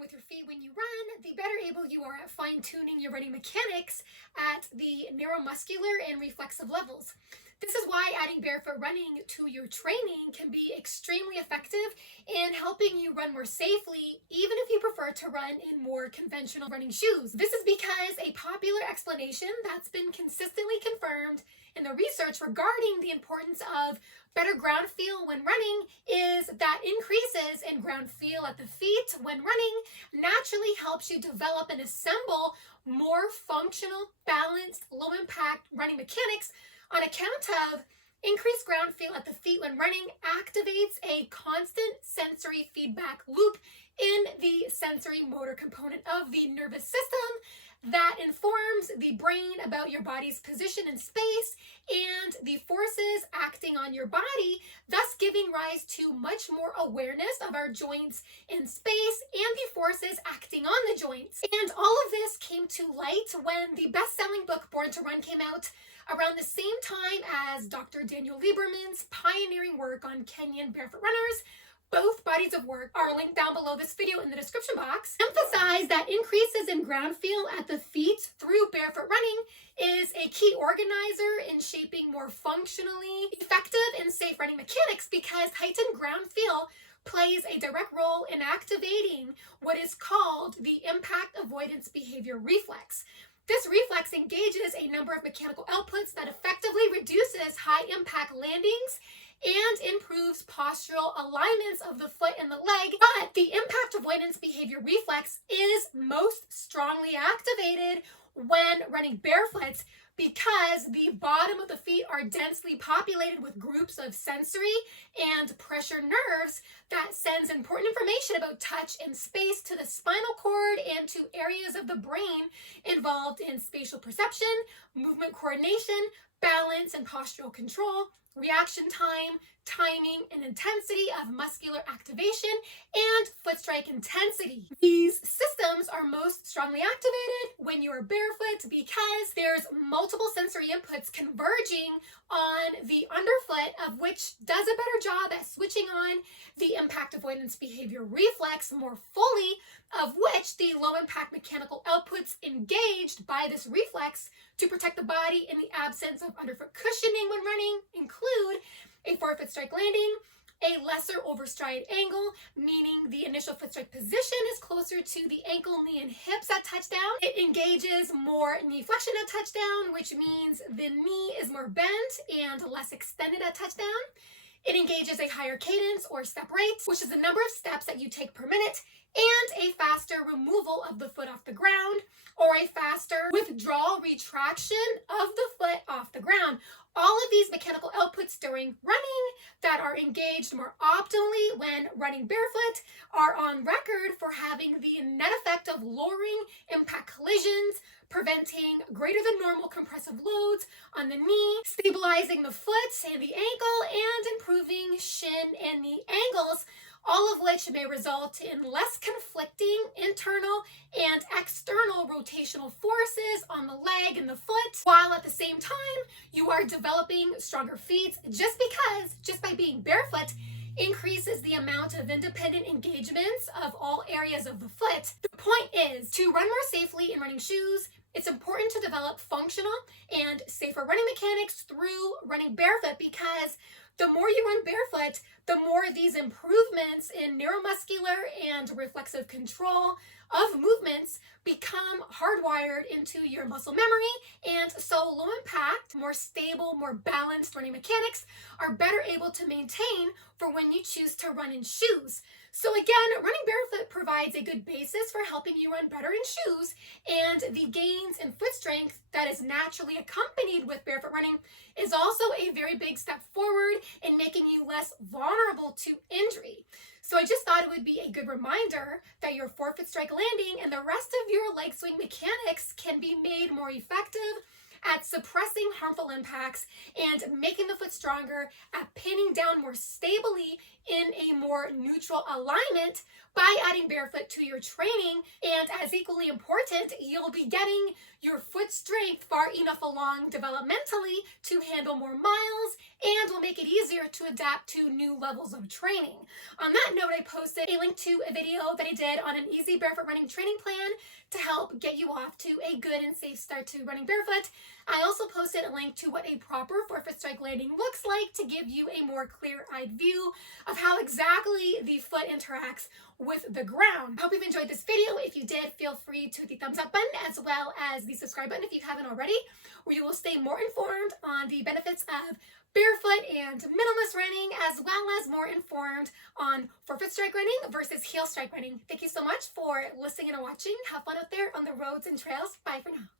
on with your feet when you run, the better able you are at fine-tuning your running mechanics at the neuromuscular and reflexive levels. This is why adding barefoot running to your training can be extremely effective in helping you run more safely, even if you prefer to run in more conventional running shoes. This is because a popular explanation that's been consistently confirmed in the research regarding the importance of better ground feel when running is that increases in ground feel at the feet when running naturally helps you develop and assemble more functional, balanced, low impact running mechanics on account of increased ground feel at the feet when running activates a constant sensory feedback loop in the sensory motor component of the nervous system that informs the brain about your body's position in space and the forces acting on your body, thus giving rise to much more awareness of our joints in space and the forces acting on the joints. And all of this came to light when the best-selling book Born to Run came out around the same time as Dr. Daniel Lieberman's pioneering work on Kenyan barefoot runners. Both bodies of work are linked down below this video in the description box. Emphasize that increases in ground feel at the feet through barefoot running is a key organizer in shaping more functionally effective and safe running mechanics because heightened ground feel plays a direct role in activating what is called the impact avoidance behavior reflex. This reflex engages a number of mechanical outputs that effectively reduces high impact landings and improves postural alignments of the foot and the leg, but the impact avoidance behavior reflex is most strongly activated when running barefoot because the bottom of the feet are densely populated with groups of sensory and pressure nerves that sends important information about touch and space to the spinal cord and to areas of the brain involved in spatial perception, movement coordination, balance and postural control, reaction time, timing, and intensity of muscular activation, and foot strike intensity. These systems are most strongly activated when you are barefoot because there's multiple sensory inputs converging on the underfoot, of which does a better job at switching on the impact avoidance behavior reflex more fully, of which the low impact mechanical outputs engaged by this reflex to protect the body in the absence of underfoot cushioning when running include a forefoot strike landing, a lesser overstride angle, meaning the initial foot strike position is closer to the ankle, knee, and hips at touchdown. It engages more knee flexion at touchdown, which means the knee is more bent and less extended at touchdown. It engages a higher cadence or step rate, which is the number of steps that you take per minute, and a faster removal of the foot off the ground, or a faster withdrawal retraction of the foot off the ground. All of these mechanical outputs during running that are engaged more optimally when running barefoot are on record for having the net effect of lowering impact collisions, preventing greater than normal compressive loads on the knee, stabilizing the foot and the ankle, and improving shin and knee angles, all of which may result in less conflicting internal and external rotational forces on the leg and the foot, while at the same time you are developing stronger feet just by being barefoot increases the amount of independent engagements of all areas of the foot. The point is, to run more safely in running shoes, it's important to develop functional and safer running mechanics through running barefoot because the more you run barefoot, the more these improvements in neuromuscular and reflexive control of movements become hardwired into your muscle memory, and so low impact, more stable, more balanced running mechanics are better able to maintain for when you choose to run in shoes. So again, running barefoot provides a good basis for helping you run better in shoes, and the gains in foot strength that is naturally accompanied with barefoot running is also a very big step forward in making you less vulnerable to injury. So I just thought it would be a good reminder that your forefoot strike landing and the rest of your leg swing mechanics can be made more effective at suppressing harmful impacts and making the foot stronger at pinning down more stably in a more neutral alignment by adding barefoot to your training. And as equally important, you'll be getting your foot strength far enough along developmentally to handle more miles and will make it easier to adapt to new levels of training. On that note, I posted a link to a video that I did on an easy barefoot running training plan to help get you off to a good and safe start to running barefoot. I also posted a link to what a proper forefoot strike landing looks like to give you a more clear-eyed view of how exactly the foot interacts with the ground. Hope you've enjoyed this video. If you did, feel free to hit the thumbs up button as well as the subscribe button if you haven't already, where you will stay more informed on the benefits of barefoot and minimalist running, as well as more informed on forefoot strike running versus heel strike running. Thank you so much for listening and watching. Have fun out there on the roads and trails. Bye for now.